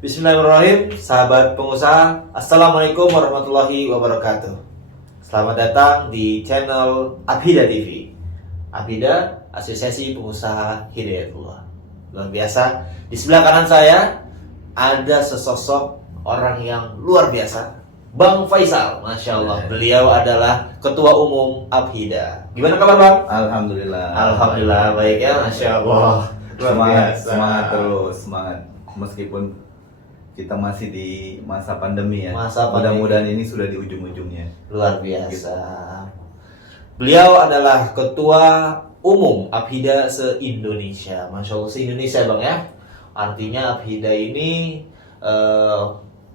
Bismillahirrahmanirrahim, sahabat pengusaha. Assalamualaikum warahmatullahi wabarakatuh. Selamat datang di channel Abhida TV. Abhida, Asosiasi Pengusaha Hidayatullah. Luar biasa. Di sebelah kanan saya ada sesosok orang yang luar biasa, Bang Faisal. Masya Allah, beliau adalah Ketua Umum Abhida. Gimana kabar, Bang? Alhamdulillah. Alhamdulillah baik ya, Masya Allah. Semangat terus, semangat. Meskipun kita masih di masa pandemi ya. Mudah-mudahan ini sudah di ujung-ujungnya. Luar biasa. Beliau adalah Ketua Umum Abhida se-Indonesia. Masya Allah, se-Indonesia Bang ya. Artinya Abhida ini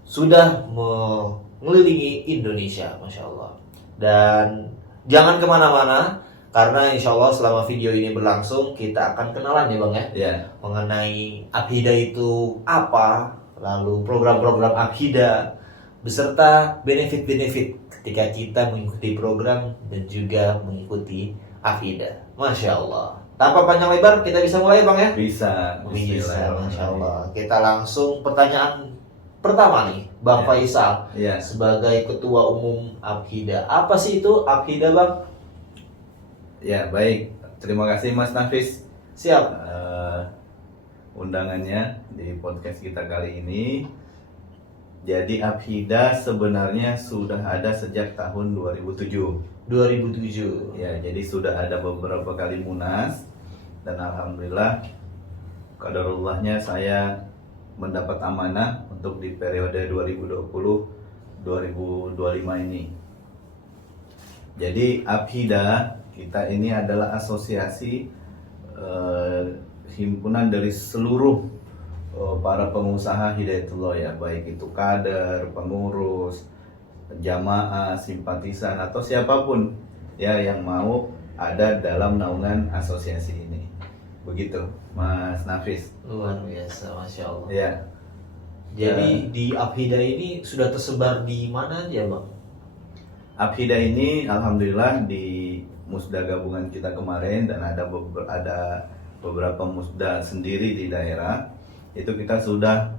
sudah mengelilingi Indonesia, Masya Allah. Dan jangan kemana-mana, karena insya Allah selama video ini berlangsung kita akan kenalan ya Bang ya, mengenai Abhida itu apa, lalu program-program Abhida beserta benefit-benefit ketika kita mengikuti program dan juga mengikuti Abhida. Masya Allah. Tanpa panjang lebar kita bisa mulai Bang ya? Bisa. Masya Allah. Kita langsung pertanyaan pertama nih, Bang Faisal sebagai Ketua Umum Abhida. Apa sih itu Abhida Bang? Ya baik, terima kasih Mas Nafis. Siap. Undangannya di podcast kita kali ini. Jadi Abhida sebenarnya sudah ada sejak tahun 2007. 2007. Ya, jadi sudah ada beberapa kali munas dan alhamdulillah qadarullahnya saya mendapat amanah untuk di periode 2020-2025 ini. Jadi Abhida kita ini adalah asosiasi himpunan dari seluruh para pengusaha Hidayatullah ya, baik itu kader, pengurus, jamaah, simpatisan atau siapapun ya yang mau ada dalam naungan asosiasi ini. Begitu, Mas Nafis. Luar biasa, Masya Allah. Ya. Jadi di Abhida ini sudah tersebar di mana aja, Bang? Abhida ini alhamdulillah di musda gabungan kita kemarin dan ada beberapa musda sendiri di daerah. Itu kita sudah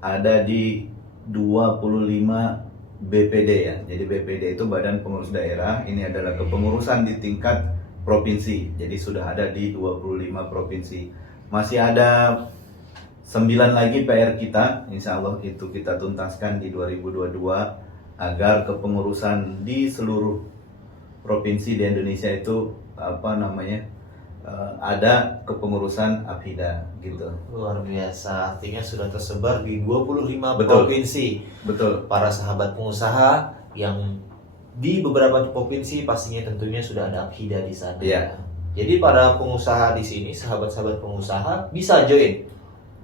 ada di 25 BPD ya. Jadi BPD itu Badan Pengurus Daerah. Ini adalah kepengurusan di tingkat provinsi. Jadi sudah ada di 25 provinsi. Masih ada 9 lagi PR kita. Insya Allah itu kita tuntaskan di 2022 agar kepengurusan di seluruh provinsi di Indonesia itu ada kepengurusan Abhida gitu. Luar biasa, artinya sudah tersebar di 25 provinsi. Betul. Para sahabat pengusaha yang di beberapa provinsi pastinya tentunya sudah ada Abhida di sana. Iya. Jadi para pengusaha di sini, sahabat-sahabat pengusaha bisa join.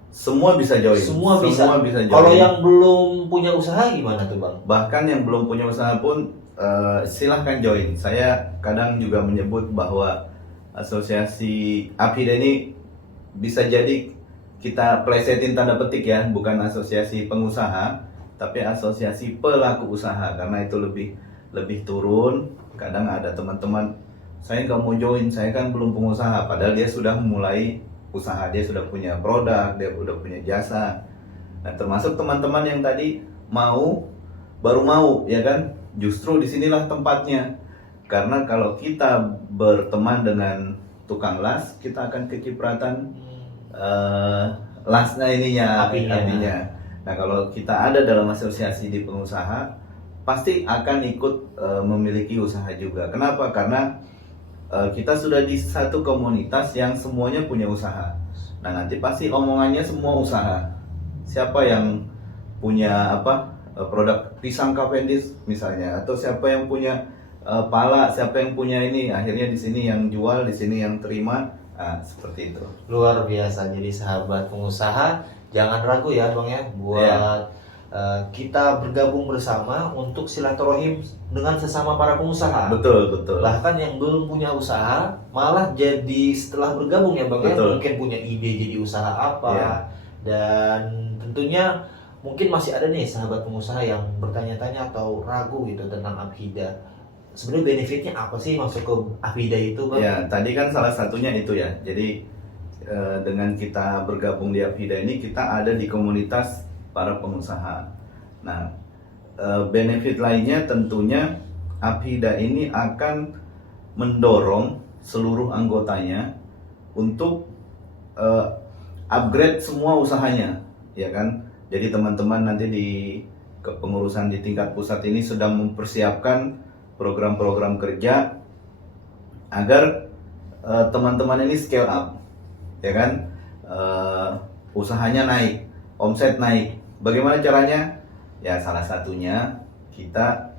Semua bisa join. Semua bisa join. Kalau yang belum punya usaha gimana tuh Bang? Bahkan yang belum punya usaha pun silahkan join. Saya kadang juga menyebut bahwa asosiasi Abhida ini bisa jadi kita plesetin tanda petik ya, bukan asosiasi pengusaha, tapi asosiasi pelaku usaha, karena itu lebih turun. Kadang ada teman-teman, saya nggak mau join, saya kan belum pengusaha, padahal dia sudah mulai usaha, dia sudah punya produk, dia sudah punya jasa. Nah, termasuk teman-teman yang tadi baru mau ya kan, justru disinilah tempatnya. Karena kalau kita berteman dengan tukang las, kita akan kecipratan lasnya apinya. Nah, kalau kita ada dalam asosiasi di pengusaha, pasti akan ikut memiliki usaha juga. Kenapa? Karena kita sudah di satu komunitas yang semuanya punya usaha. Nah, nanti pasti omongannya semua usaha. Siapa yang punya produk pisang Cavendish misalnya, atau siapa yang punya pala, siapa yang punya ini, akhirnya di sini yang jual, di sini yang terima, seperti itu. Luar biasa. Jadi sahabat pengusaha jangan ragu ya Bang ya buat kita bergabung bersama untuk silaturahim dengan sesama para pengusaha. Betul. Bahkan yang belum punya usaha malah jadi setelah bergabung ya Bang ya, mungkin punya ide jadi usaha apa. Dan tentunya mungkin masih ada nih sahabat pengusaha yang bertanya-tanya atau ragu gitu tentang Abhida. Sebenarnya benefitnya apa sih masuk ke Abhida itu Bang? Ya, tadi kan salah satunya itu ya. Jadi dengan kita bergabung di Abhida ini, kita ada di komunitas para pengusaha. Nah, benefit lainnya tentunya APHIDA ini akan mendorong seluruh anggotanya untuk upgrade semua usahanya, ya kan? Jadi teman-teman nanti di kepengurusan di tingkat pusat ini sedang mempersiapkan program-program kerja agar teman-teman ini scale up, ya kan? Usahanya naik, omset naik. Bagaimana caranya? Ya salah satunya kita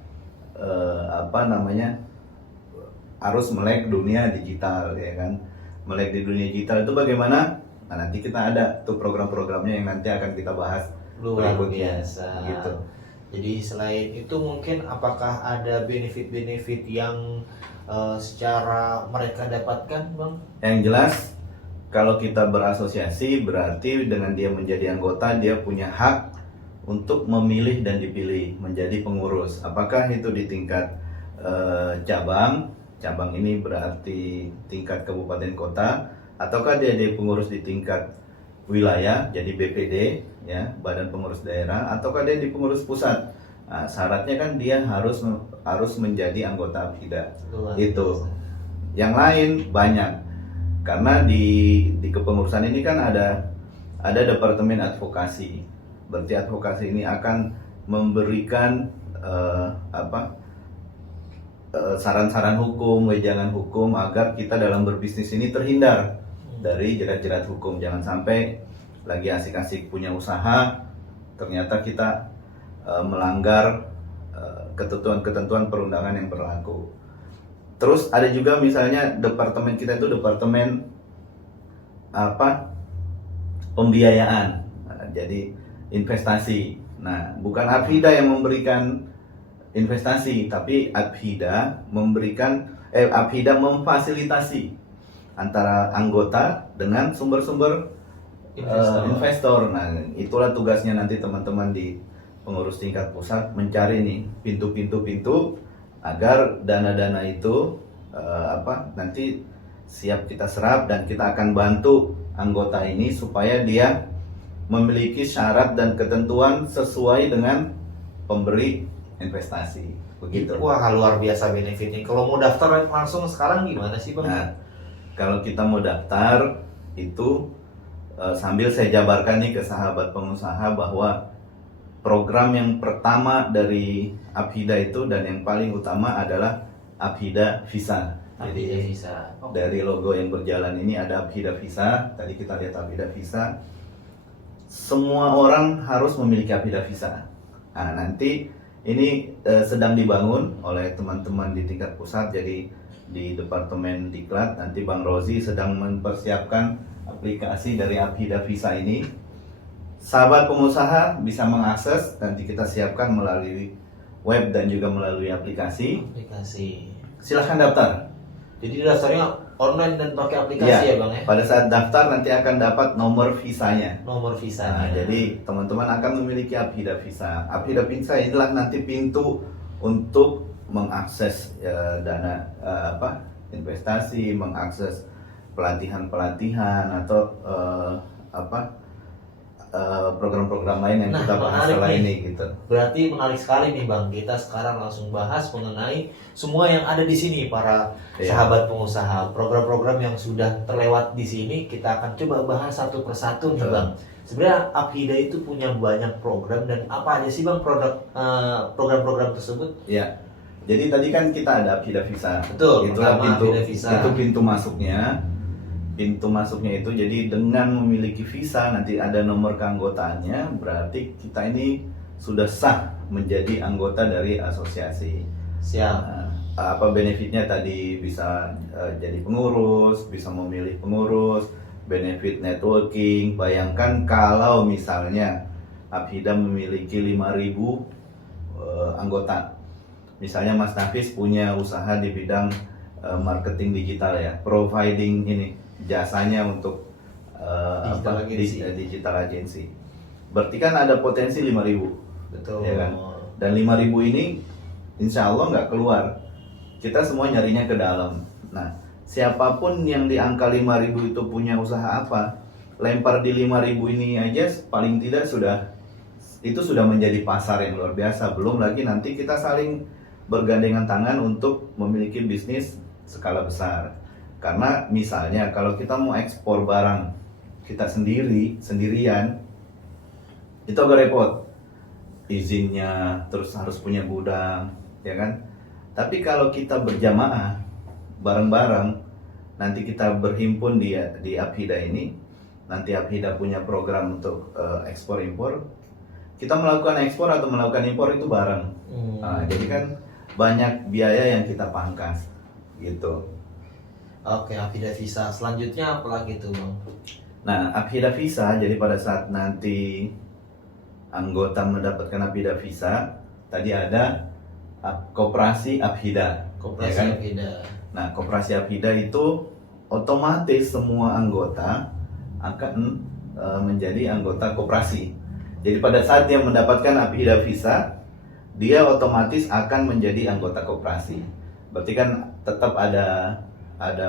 harus melek dunia digital, ya kan? Melek di dunia digital itu bagaimana? Nah, nanti kita ada tuh program-programnya yang nanti akan kita bahas luar berikutnya, biasa gitu. Jadi selain itu mungkin apakah ada benefit-benefit yang secara mereka dapatkan, Bang? Yang jelas kalau kita berasosiasi berarti dengan dia menjadi anggota dia punya hak untuk memilih dan dipilih menjadi pengurus. Apakah itu di tingkat cabang ini berarti tingkat kabupaten kota, ataukah dia di pengurus di tingkat wilayah jadi BPD, ya, Badan Pengurus Daerah, ataukah dia di pengurus pusat. Nah, syaratnya kan dia harus menjadi anggota APHIDA. Itu. Yang lain banyak. Karena di kepengurusan ini kan ada departemen advokasi. Berarti advokasi ini akan memberikan saran-saran hukum, wejangan hukum agar kita dalam berbisnis ini terhindar dari jerat-jerat hukum. Jangan sampai lagi asik-asik punya usaha ternyata kita melanggar ketentuan-ketentuan perundangan yang berlaku. Terus ada juga misalnya departemen kita itu departemen pembiayaan. Nah, jadi investasi. Nah, bukan APHIDA yang memberikan investasi, tapi APHIDA memfasilitasi antara anggota dengan sumber-sumber investor. Nah, itulah tugasnya nanti teman-teman di pengurus tingkat pusat mencari nih pintu-pintu agar dana-dana itu nanti siap kita serap dan kita akan bantu anggota ini supaya dia memiliki syarat dan ketentuan sesuai dengan pemberi investasi. Begitu. Wah, luar biasa benefitnya. Kalau mau daftar langsung sekarang gimana sih, Bang? Nah, kalau kita mau daftar itu sambil saya jabarkan nih ke sahabat pengusaha bahwa program yang pertama dari APHIDA itu dan yang paling utama adalah APHIDA Visa. APHIDA Visa. Dari logo yang berjalan ini ada APHIDA Visa. Tadi kita lihat APHIDA Visa. Semua orang harus memiliki APHIDA Visa. Nah, nanti ini sedang dibangun oleh teman-teman di tingkat pusat. Jadi di Departemen Diklat nanti Bang Rozi sedang mempersiapkan aplikasi dari APHIDA Visa ini. Sahabat pengusaha bisa mengakses, nanti kita siapkan melalui web dan juga melalui aplikasi. Silahkan daftar. Jadi daftarnya online dan pakai aplikasi ya, Bang ya? Pada saat daftar nanti akan dapat nomor visanya. Nomor visanya. Nah, jadi teman-teman akan memiliki APHIDA Visa. APHIDA Visa inilah nanti pintu untuk mengakses dana investasi, mengakses pelatihan-pelatihan atau program-program lain yang kita bahas setelah ini gitu. Berarti menarik sekali nih, Bang. Kita sekarang langsung bahas mengenai semua yang ada di sini para sahabat pengusaha. Program-program yang sudah terlewat di sini kita akan coba bahas satu persatu nih, Bang. Sebenarnya APHIDA itu punya banyak program dan apa aja sih, Bang, program-program tersebut? Ya. Jadi tadi kan kita ada APHIDA Visa. Betul. Itulah pintu APHIDA Visa. Itu pintu masuknya. Pintu masuknya itu jadi dengan memiliki visa nanti ada nomor keanggotaannya, berarti kita ini sudah sah menjadi anggota dari asosiasi. Siap. Nah, apa benefitnya tadi? Bisa jadi pengurus, bisa memilih pengurus, benefit networking. Bayangkan kalau misalnya APHIDA memiliki 5.000 anggota. Misalnya Mas Nafis punya usaha di bidang marketing digital ya, providing ini jasanya untuk digital agency. Berarti kan ada potensi 5.000. Betul. Ya kan? Dan 5.000 ini insya Allah nggak keluar. Kita semua nyarinya ke dalam. Nah, siapapun yang di angka 5.000 itu punya usaha apa, lempar di 5.000 ini aja paling tidak sudah itu sudah menjadi pasar yang luar biasa. Belum lagi nanti kita saling bergandengan tangan untuk memiliki bisnis skala besar. Karena misalnya kalau kita mau ekspor barang kita sendirian, itu agak repot. Izinnya, terus harus punya gudang, ya kan? Tapi kalau kita berjamaah, bareng-bareng, nanti kita berhimpun di Abhida ini, nanti Abhida punya program untuk ekspor impor, kita melakukan ekspor atau melakukan impor itu bareng. Nah, jadi kan banyak biaya yang kita pangkas, gitu. Oke, Abhida Visa. Selanjutnya apa lagi tuh Bang? Nah, Abhida Visa, jadi pada saat nanti anggota mendapatkan Abhida Visa, tadi ada Koperasi Abhida. Koperasi ya kan? Abhida. Nah, Koperasi Abhida itu otomatis semua anggota akan menjadi anggota koperasi. Jadi pada saat dia mendapatkan Abhida Visa, dia otomatis akan menjadi anggota koperasi. Berarti kan tetap ada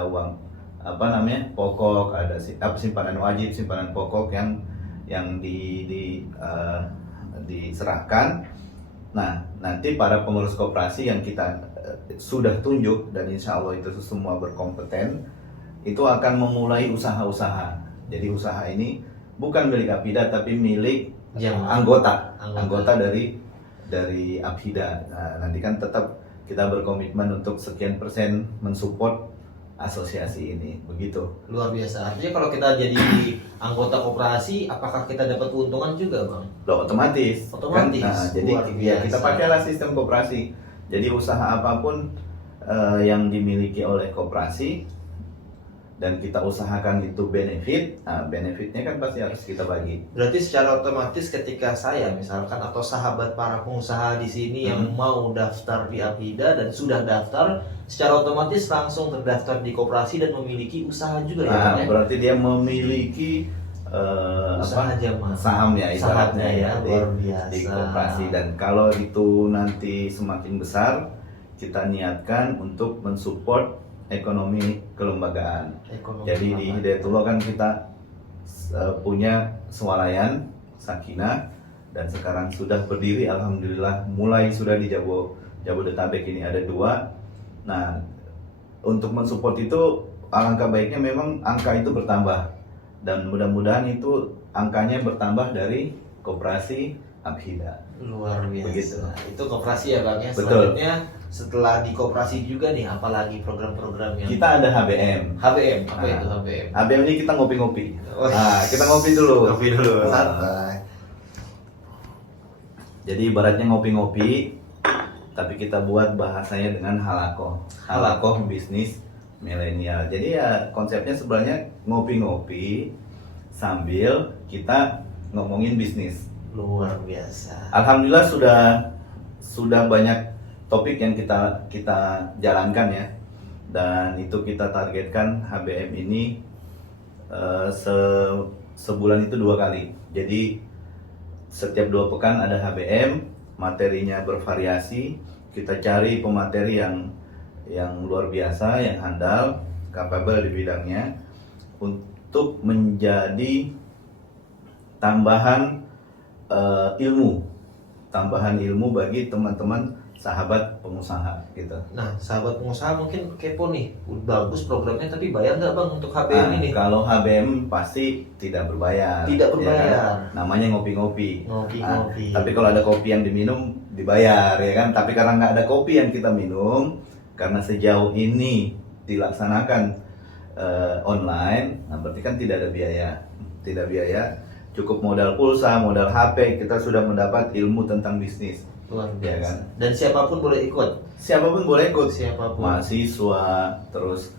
uang pokok, ada simpanan wajib, simpanan pokok yang diserahkan. Nah, nanti para pengurus koperasi yang kita sudah tunjuk dan insya Allah itu semua berkompeten, itu akan memulai usaha-usaha. Jadi usaha ini bukan milik Abhida tapi milik anggota dari Abhida. Nah, nanti kan tetap kita berkomitmen untuk sekian persen mensupport asosiasi ini, begitu. Luar biasa. Artinya kalau kita jadi anggota koperasi, apakah kita dapat keuntungan juga, Bang? Loh, otomatis. Otomatis. Kan? Nah, jadi ya, kita pakailah sistem koperasi. Jadi usaha apapun yang dimiliki oleh koperasi dan kita usahakan itu benefit, nah benefitnya kan pasti harus kita bagi. Berarti secara otomatis ketika saya misalkan atau sahabat para pengusaha di sini yang mau daftar di Abhida dan sudah daftar, secara otomatis langsung terdaftar di koperasi dan memiliki usaha juga ya, Bang, ya? Berarti dia memiliki usaha jamaah, saham ya ibaratnya ya, luar biasa. Di koperasi. Dan kalau itu nanti semakin besar, kita niatkan untuk mensupport ekonomi kelembagaan. Jadi di Hidayatullah kan kita punya swalayan Sakinah dan sekarang sudah berdiri, alhamdulillah mulai sudah di Jabodetabek ini ada 2. Nah, untuk mensupport itu alangkah baiknya memang angka itu bertambah dan mudah-mudahan itu angkanya bertambah dari koperasi Abhida. Luar biasa. Begitu. Itu koperasi ya, Bang, ya. Betul. Selanjutnya setelah di koperasi juga nih, apalagi program-program yang Kita ada HBM. HBM, apa itu HBM? HBM ini kita ngopi-ngopi. Oh. Nah, kita ngopi dulu. Ngopi dulu. Nah, Santai. jadi ibaratnya ngopi-ngopi, tapi kita buat bahasanya dengan halakoh. Halakoh bisnis milenial. Jadi ya konsepnya sebenarnya ngopi-ngopi sambil kita ngomongin bisnis. Luar biasa. Alhamdulillah sudah banyak topik yang kita jalankan ya, dan itu kita targetkan HBM ini sebulan itu 2 kali. Jadi setiap 2 pekan ada HBM, materinya bervariasi. Kita cari pemateri yang luar biasa, yang handal, capable di bidangnya, untuk menjadi tambahan ilmu bagi teman-teman sahabat pengusaha gitu. Nah, sahabat pengusaha mungkin kepo nih, bagus programnya tapi bayar nggak, Bang, untuk HBM ini? Kalau HBM pasti tidak berbayar. Tidak berbayar. Ya kan? Namanya ngopi-ngopi. Ngopi-ngopi. Tapi kalau ada kopi yang diminum dibayar ya kan. Tapi karena nggak ada kopi yang kita minum, karena sejauh ini dilaksanakan online, nah berarti kan tidak ada biaya. Tidak biaya. Cukup modal pulsa, modal HP, kita sudah mendapat ilmu tentang bisnis. Luar biasa. Ya kan? Dan siapapun boleh ikut. Siapapun boleh ikut. Siapapun. Mahasiswa, terus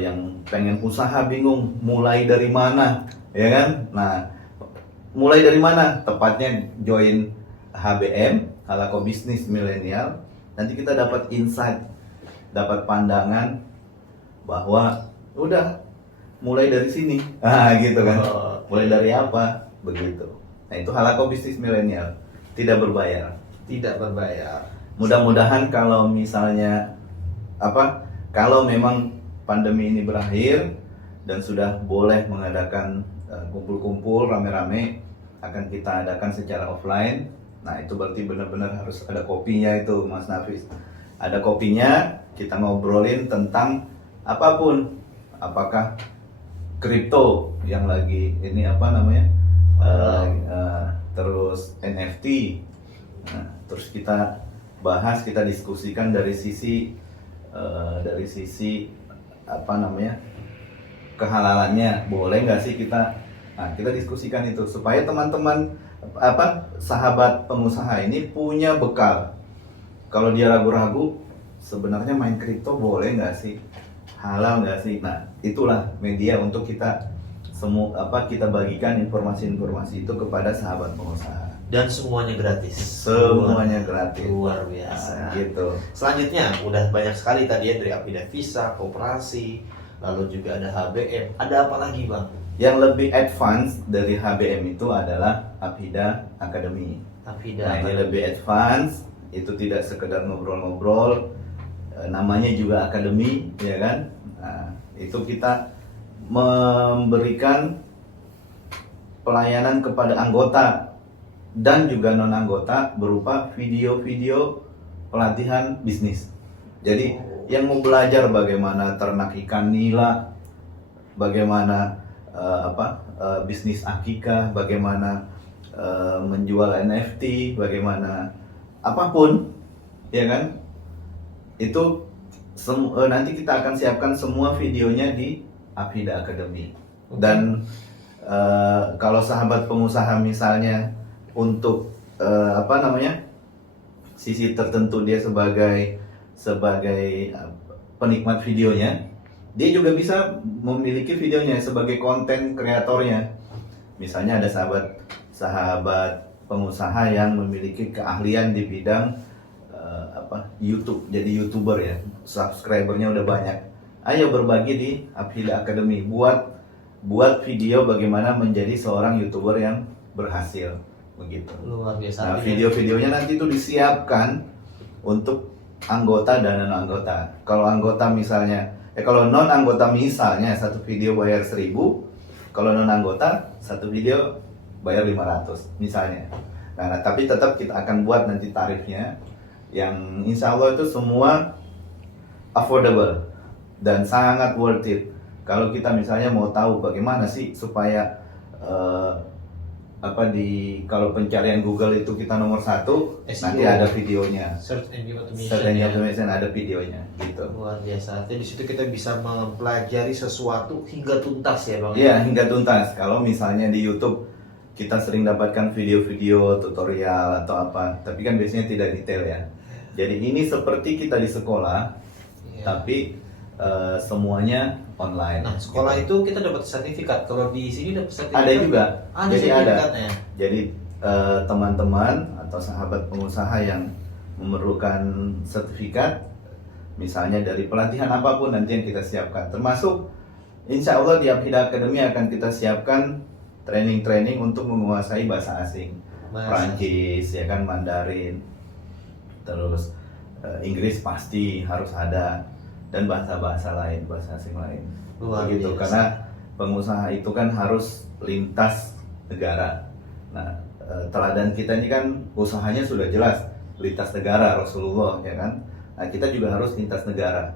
yang pengen usaha bingung mulai dari mana, ya kan? Nah, mulai dari mana? Tepatnya join HBM, Halakoh Bisnis Milenial. Nanti kita dapat insight, dapat pandangan bahwa udah mulai dari sini, gitu kan? Mulai dari apa? Begitu. Nah, itu Halakoh Bisnis Milenial, tidak berbayar. Tidak berbayar. Mudah-mudahan kalau misalnya kalau memang pandemi ini berakhir dan sudah boleh mengadakan kumpul-kumpul rame-rame, akan kita adakan secara offline. Nah itu berarti benar-benar harus ada kopinya itu Mas Nafis. Ada kopinya, kita ngobrolin tentang apapun, apakah kripto yang lagi ini apa namanya, terus NFT. Nah, terus kita bahas, kita diskusikan dari sisi apa namanya, kehalalannya, boleh nggak sih kita. Nah, kita diskusikan itu supaya teman-teman sahabat pengusaha ini punya bekal. Kalau dia ragu-ragu, sebenarnya main kripto boleh nggak sih, halal nggak sih? Nah, itulah media untuk kita kita bagikan informasi-informasi itu kepada sahabat pengusaha. Dan semuanya gratis. Semuanya gratis. Luar biasa. Nah, gitu. Selanjutnya udah banyak sekali tadi ya, dari Apida Visa, koperasi, lalu juga ada HBM. Ada apa lagi bang? Yang lebih advance dari HBM itu adalah Apida Academy. Apida. Nah, ini lebih advance, itu tidak sekedar ngobrol-ngobrol, namanya juga akademi, ya kan? Nah, itu kita memberikan pelayanan kepada anggota dan juga non anggota berupa video-video pelatihan bisnis. Jadi yang mau belajar bagaimana ternak ikan nila, bagaimana bisnis akikah, bagaimana menjual NFT, bagaimana apapun, ya kan? Itu nanti kita akan siapkan semua videonya di Apida Academy. Dan kalau sahabat pengusaha misalnya untuk sisi tertentu dia sebagai penikmat videonya, dia juga bisa memiliki videonya sebagai konten kreatornya. Misalnya ada sahabat pengusaha yang memiliki keahlian di bidang YouTube, jadi YouTuber ya, subscribernya udah banyak. Ayo berbagi di Apida Academy, buat video bagaimana menjadi seorang YouTuber yang berhasil, begitu. Luar biasa. Nah, video-videonya nanti itu disiapkan untuk anggota dan non anggota. Kalau anggota misalnya, kalau non anggota misalnya satu video bayar 1.000, kalau non anggota satu video bayar 500 misalnya. Nah, tapi tetap kita akan buat nanti tarifnya yang insya Allah itu semua affordable dan sangat worth it. Kalau kita misalnya mau tahu bagaimana sih supaya kalau pencarian Google itu kita nomor 1, nanti ada videonya. Search engine automation, ada videonya gitu. Luar biasa. Jadi di situ kita bisa mempelajari sesuatu hingga tuntas ya bang. Iya, hingga tuntas. Kalau misalnya di YouTube kita sering dapatkan video-video tutorial atau apa, tapi kan biasanya tidak detail ya. Jadi ini seperti kita di sekolah, tapi semuanya online. Nah, sekolah itu kita dapat sertifikat. Kalau di sini dapat sertifikat? Ada juga. Ada Jadi sertifikatnya. Jadi teman-teman atau sahabat pengusaha yang memerlukan sertifikat, misalnya dari pelatihan apapun nanti yang kita siapkan, termasuk insya Allah di Apida Academy akan kita siapkan training-training untuk menguasai bahasa asing, Prancis, ya kan, Mandarin, terus Inggris pasti harus ada, dan bahasa-bahasa lain, bahasa asing lain. Begitu, karena pengusaha itu kan harus lintas negara. Nah, teladan kita ini kan usahanya sudah jelas lintas negara, Rasulullah, ya kan. Nah, kita juga harus lintas negara.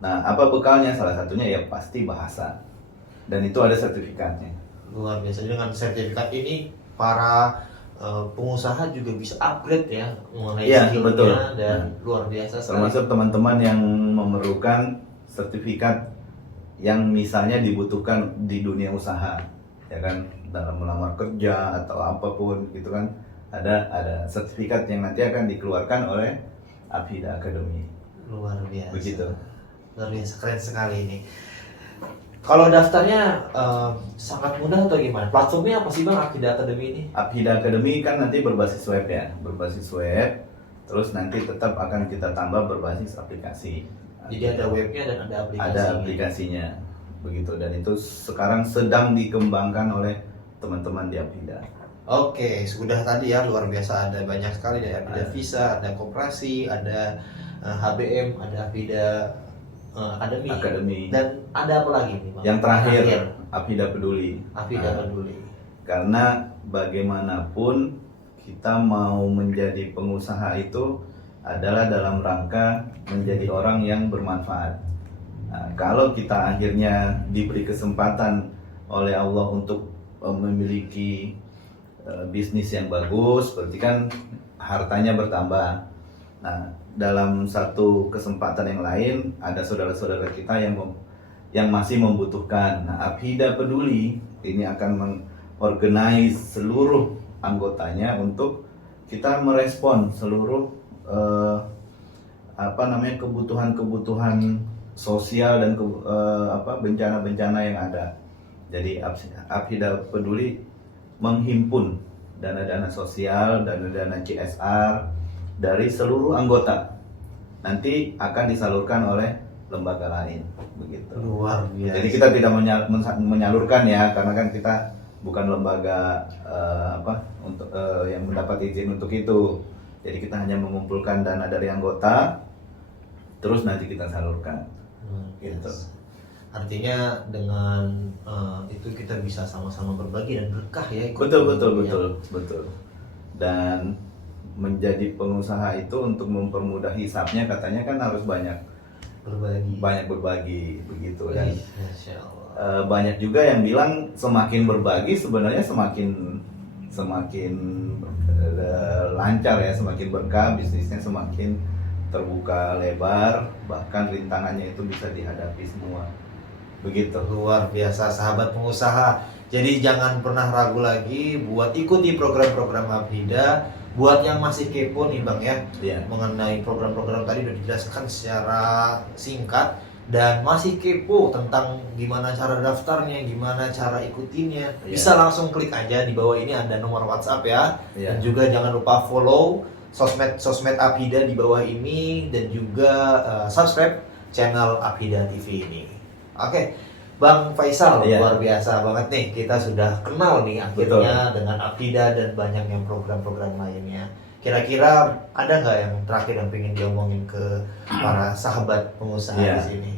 Nah, apa bekalnya? Salah satunya ya pasti bahasa, dan itu ada sertifikatnya. Luar biasa. Dengan sertifikat ini para pengusaha juga bisa upgrade ya mengenai skillnya, dan luar biasa. Termasuk teman-teman yang memerlukan sertifikat yang misalnya dibutuhkan di dunia usaha, ya kan, dalam melamar kerja atau apapun gitu kan, ada sertifikat yang nanti akan dikeluarkan oleh Apida Academy. Luar biasa. Begitu. Luar biasa, keren sekali ini. Kalau daftarnya sangat mudah atau gimana? Platformnya apa sih bang, Apida Academy ini? Apida Academy kan nanti berbasis web ya, berbasis web. Terus nanti tetap akan kita tambah berbasis aplikasi. Jadi ada webnya dan ada aplikasinya. Ada aplikasinya, begitu. Dan itu sekarang sedang dikembangkan oleh teman-teman di Apida. Oke, sudah tadi ya, luar biasa, ada banyak sekali dari Apida Visa, ada koperasi, ada HBM, ada Apida Academy. Dan ada apa lagi nih bang? Yang terakhir, Apida Peduli. Apida Peduli. Karena bagaimanapun kita mau menjadi pengusaha itu adalah dalam rangka menjadi orang yang bermanfaat. Nah, kalau kita akhirnya diberi kesempatan oleh Allah untuk memiliki bisnis yang bagus, berarti kan hartanya bertambah. Nah, dalam satu kesempatan yang lain ada saudara-saudara kita yang masih membutuhkan. Nah, Abhida Peduli ini akan mengorganize seluruh anggotanya untuk kita merespon seluruh kebutuhan-kebutuhan sosial dan bencana-bencana yang ada. Jadi Abhida Peduli menghimpun dana-dana sosial, dana-dana CSR dari seluruh anggota. Nanti akan disalurkan oleh lembaga lain, begitu. Luar biasa. Jadi kita tidak menyalurkan ya, karena kan kita bukan lembaga yang mendapat izin untuk itu. Jadi kita hanya mengumpulkan dana dari anggota, terus nanti kita salurkan. Gitu. Artinya dengan itu kita bisa sama-sama berbagi dan berkah ya. Betul. Dan menjadi pengusaha itu untuk mempermudah hisapnya katanya kan harus banyak berbagi begitu. Dan banyak juga yang bilang semakin berbagi sebenarnya semakin lancar ya, semakin berkah, bisnisnya semakin terbuka lebar, bahkan rintangannya itu bisa dihadapi semua. Begitu. Luar biasa sahabat pengusaha. Jadi jangan pernah ragu lagi buat ikuti program-program Abhida. Buat yang masih kepo nih Bang ya, mengenai program-program tadi udah dijelaskan secara singkat, dan masih kepo tentang gimana cara daftarnya, gimana cara ikutinnya, bisa langsung klik aja di bawah ini ada nomor WhatsApp ya. Dan juga jangan lupa follow sosmed Abhida di bawah ini, dan juga subscribe channel Abhida TV ini. Oke, Bang Faisal, luar biasa banget nih, kita sudah kenal nih akhirnya dengan Abhida dan banyak yang program-program lainnya. Kira-kira ada nggak yang terakhir yang pengen diomongin ke para sahabat pengusaha di sini?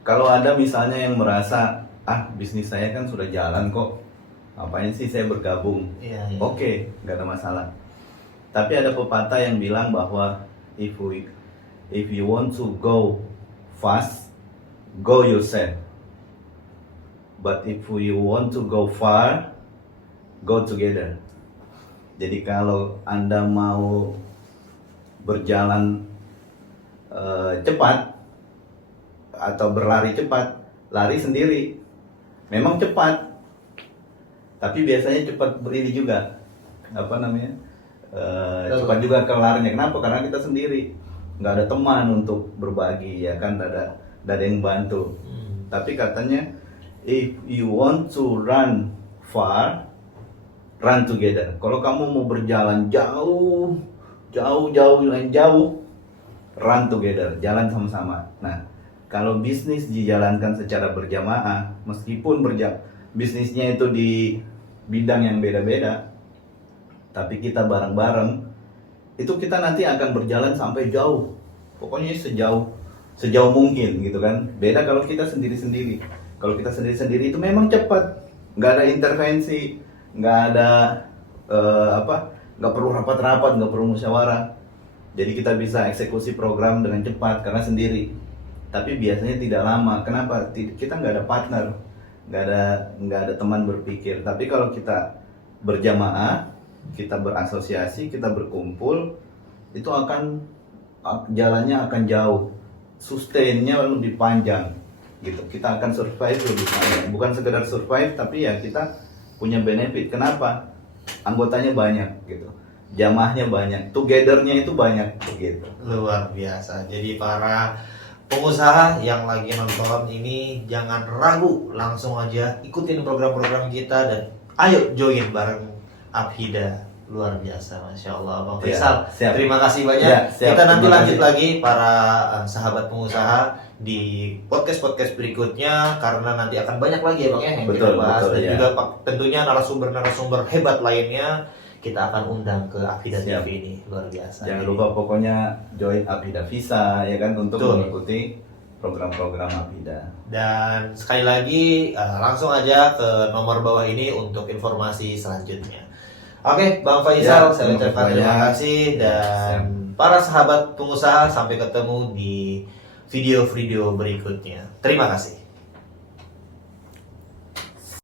Kalau ada misalnya yang merasa, bisnis saya kan sudah jalan kok, ngapain sih saya bergabung? Oke, nggak ada masalah. Tapi ada pepatah yang bilang bahwa if you want to go fast, go yourself. But if you want to go far, go together. Jadi kalau Anda mau berjalan cepat atau berlari cepat, lari sendiri. Memang cepat, tapi biasanya cepat berdiri juga. Cepat juga kelarinya. Kenapa? Karena kita sendiri, nggak ada teman untuk berbagi, ya kan? Ada yang bantu. Tapi katanya, if you want to run far, run together. Kalau kamu mau berjalan jauh, run together, jalan sama-sama. Nah, kalau bisnis dijalankan secara berjamaah, meskipun bisnisnya itu di bidang yang beda-beda, tapi kita bareng-bareng, itu kita nanti akan berjalan sampai jauh. Pokoknya sejauh mungkin gitu kan. Beda kalau kita sendiri-sendiri. Kalau kita sendiri-sendiri itu memang cepat, nggak ada intervensi, nggak ada nggak perlu rapat-rapat, nggak perlu musyawarah. Jadi kita bisa eksekusi program dengan cepat karena sendiri. Tapi biasanya tidak lama. Kenapa? Kita nggak ada partner, nggak ada teman berpikir. Tapi kalau kita berjamaah, kita berasosiasi, kita berkumpul, itu jalannya akan jauh, sustainnya lebih panjang, gitu. Kita akan survive lebih panjang. Bukan sekedar survive, tapi ya kita punya benefit. Kenapa? Anggotanya banyak, gitu. Jamaahnya banyak, together-nya itu banyak, begitu. Luar biasa. Jadi para pengusaha yang lagi nonton ini jangan ragu, langsung aja ikutin program-program kita dan ayo join bareng Abhida. Luar biasa, Masya Allah Bang Faisal. Terima kasih banyak. Kita nanti lanjut lagi para sahabat pengusaha di podcast berikutnya, karena nanti akan banyak lagi ya Bang ya yang kita bahas, dan juga tentunya narasumber hebat lainnya kita akan undang ke Abhida TV ini. Luar biasa. Jangan lupa pokoknya join Abhida Visa ya kan, untuk mengikuti program-program APIDA. Dan sekali lagi langsung aja ke nomor bawah ini untuk informasi selanjutnya. Oke, Bang Faisal, Ya, saya ucapkan terima kasih, dan para sahabat pengusaha, sampai ketemu di video-video berikutnya. Terima kasih.